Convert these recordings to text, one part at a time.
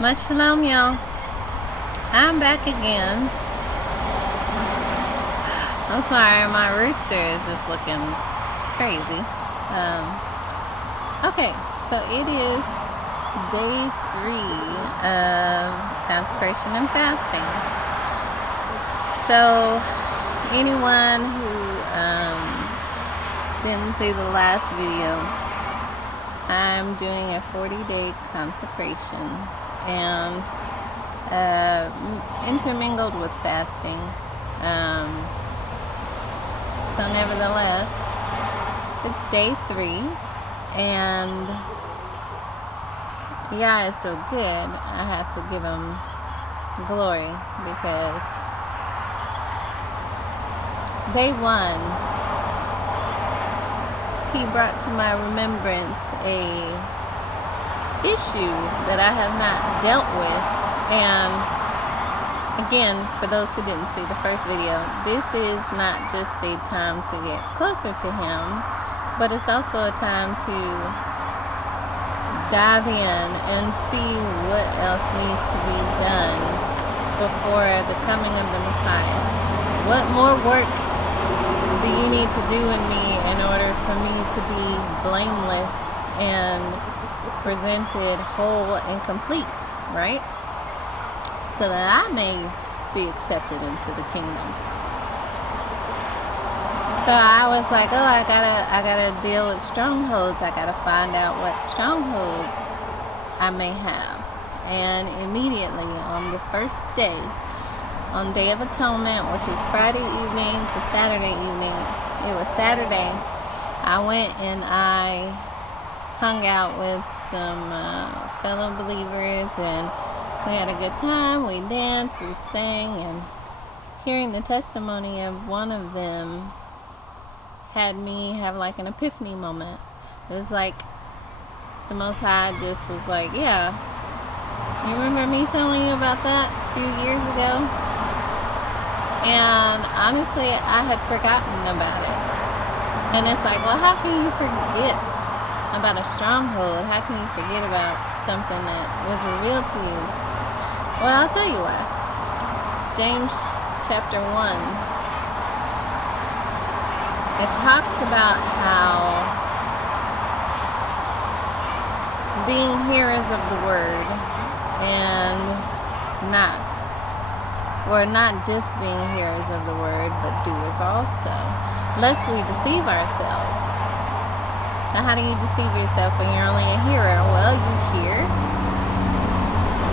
Much shalom, y'all. I'm back again. I'm sorry, my rooster is just looking crazy. Okay, so it is day 3 of consecration and fasting. So anyone who didn't see the last video, I'm doing a 40-day consecration and intermingled with fasting. So nevertheless, it's day 3, and yeah, it's so good. I have to give him glory because day 1, he brought to my remembrance a issue that I have not dealt with. And again, for those who didn't see the first video, this is not just a time to get closer to him, but it's also a time to dive in and see what else needs to be done before the coming of the Messiah. What more work do you need to do in me in order for me to be blameless and presented whole and complete, right? So that I may be accepted into the kingdom. So I was like, oh, I gotta deal with strongholds. I gotta find out what strongholds I may have. And immediately on the first day, on Day of Atonement, which was Friday evening to Saturday evening, it was Saturday, I went and I hung out with some fellow believers, and we had a good time. We danced, we sang, and hearing the testimony of one of them had me have like an epiphany moment. It was like the Most High just was like, yeah, you remember me telling you about that a few years ago? And honestly, I had forgotten about it. And it's like, well, how can you forget about a stronghold? How can you forget about something that was revealed to you? Well, I'll tell you why. James chapter 1, it talks about how being hearers of the word and not just being hearers of the word, but doers also, lest we deceive ourselves. So how do you deceive yourself when you're only a hearer? Well, you hear,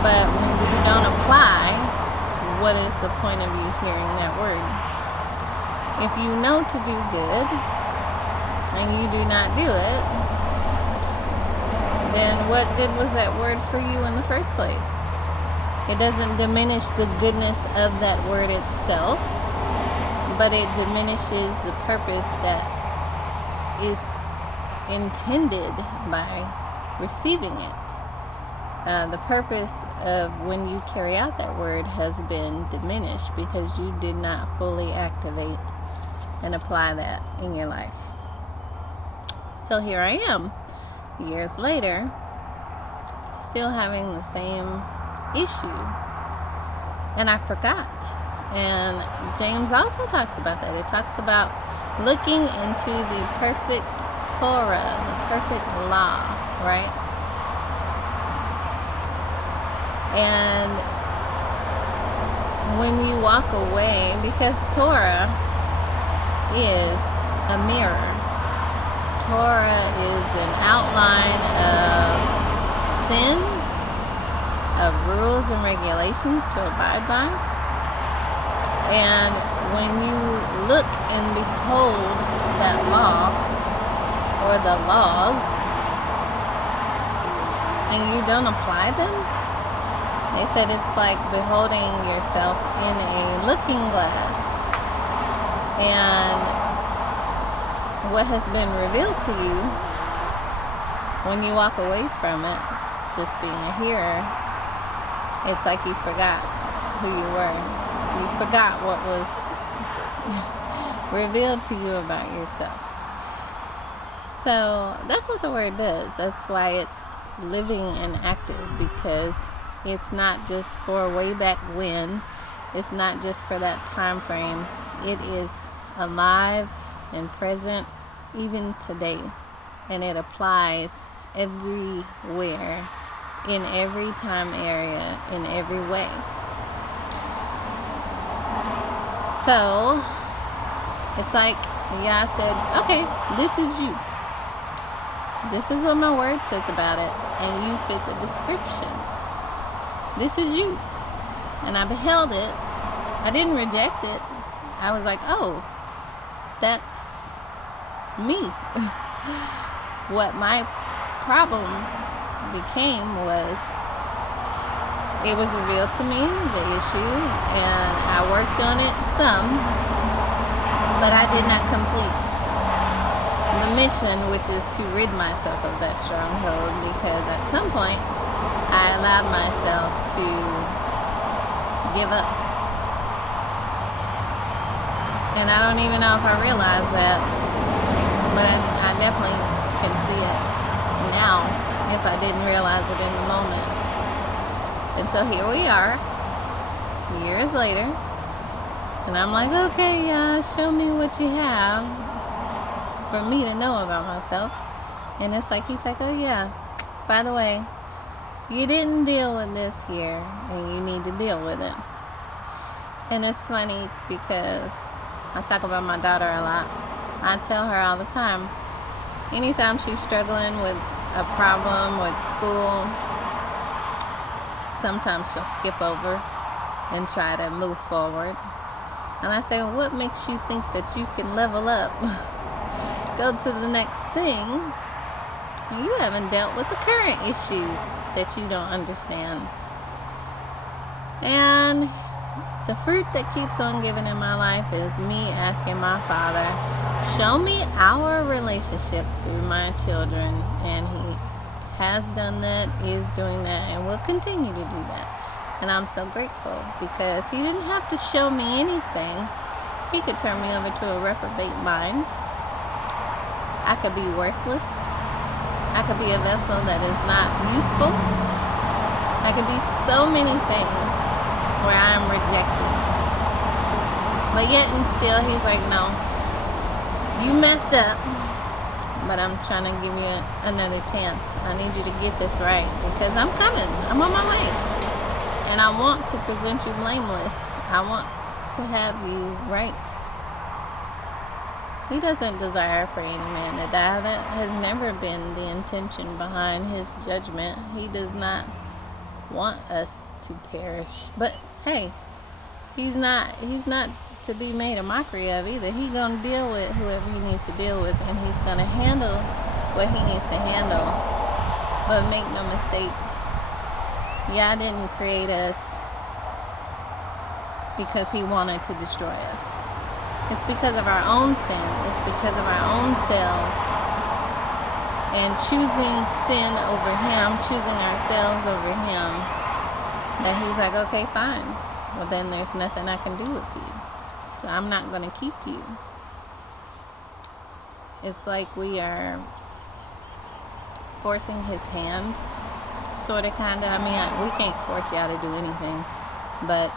but when you don't apply, what is the point of you hearing that word? If you know to do good and you do not do it, then what good was that word for you in the first place? It doesn't diminish the goodness of that word itself, but it diminishes the purpose that is intended by receiving it. The purpose of when you carry out that word has been diminished because you did not fully activate and apply that in your life. So here I am, years later, still having the same issue, and I forgot. And James also talks about that. It talks about looking into the perfect Torah, the perfect law, right? And when you walk away, because Torah is a mirror, Torah is an outline of sin, of rules and regulations to abide by. And when you look and behold that law or the laws and you don't apply them, they said it's like beholding yourself in a looking glass. And what has been revealed to you when you walk away from it, just being a hearer, it's like you forgot who you were. You forgot what was revealed to you about yourself. So that's what the word does. That's why it's living and active, because It's not just for way back when. It's not just for that time frame. It is alive and present even today. And it applies everywhere, in every time area, in every way. So, it's like Yah said, okay, this is you. This is what my word says about it. And you fit the description. This is you. And I beheld it. I didn't reject it. I was like, oh, that's me. What my problem became was, it was revealed to me, the issue, and I worked on it some, but I did not complete the mission, which is to rid myself of that stronghold, because at some point I allowed myself to give up. And I don't even know if I realized that, but I definitely can see it now if I didn't realize it in the moment. And so here we are, years later, and I'm like, okay, show me what you have for me to know about myself. And it's like, he's like, oh yeah, by the way, you didn't deal with this here, and you need to deal with it. And it's funny because I talk about my daughter a lot. I tell her all the time, anytime she's struggling with a problem with school, sometimes she'll skip over and try to move forward. And I say, well, what makes you think that you can level up? Go to the next thing. You haven't dealt with the current issue that you don't understand. And the fruit that keeps on giving in my life is me asking my Father, show me our relationship through my children. And He has done that, is doing that, and will continue to do that. And I'm so grateful, because He didn't have to show me anything. He could turn me over to a reprobate mind. I could be worthless. I could be a vessel that is not useful. I could be so many things where I am rejected. But yet and still, He's like, no, you messed up, but I'm trying to give you another chance. I need you to get this right, because I'm coming. I'm on my way. And I want to present you blameless. I want to have you right. He doesn't desire for any man to die. That has never been the intention behind His judgment. He does not want us to perish. But hey, He's not to be made a mockery of either. He's going to deal with whoever He needs to deal with, and He's going to handle what He needs to handle. But make no mistake, Yah didn't create us because He wanted to destroy us. It's because of our own sin. It's because of our own selves. And choosing sin over Him, choosing ourselves over Him, that He's like, okay, fine. Well, then there's nothing I can do with you. So I'm not going to keep you. It's like we are forcing His hand, sort of, kind of. I mean, we can't force Yah to do anything. But